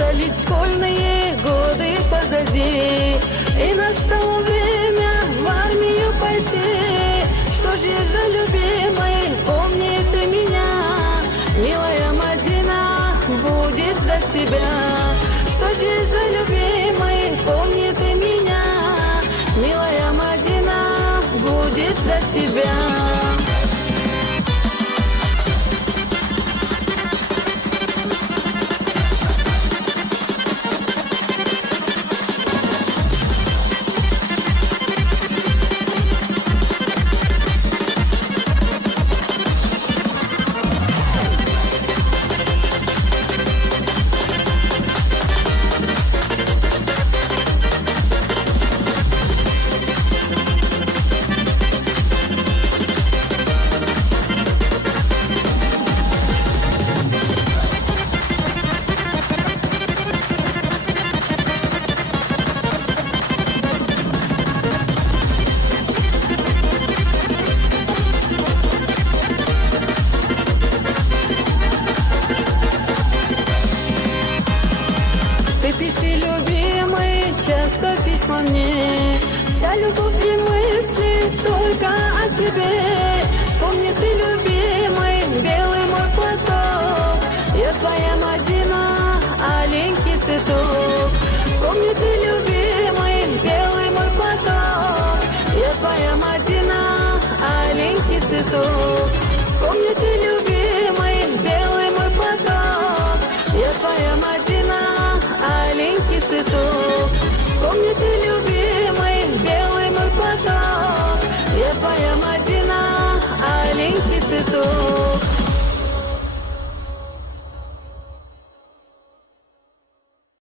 Остались школьные годы позади, и настало время в армию пойти. Что ж я же, любимый, помни ты меня, милая Мадина будет ждать тебя. Что ж я же, любимый, помни ты меня, милая Мадина будет ждать тебя. Ты пиши, любимый, часто письма мне, вся любовь и мысли только о тебе. Помни ты, любимый, белый мой платок, я твоя Мадина, аленький цветок. Помни ты, любимый, белый мой платок, я твоя Мадина, аленький цветок. Помни ты, любимый, белый мой платок, я твоя Мадина, аленький цветок. Помни ты, любимый.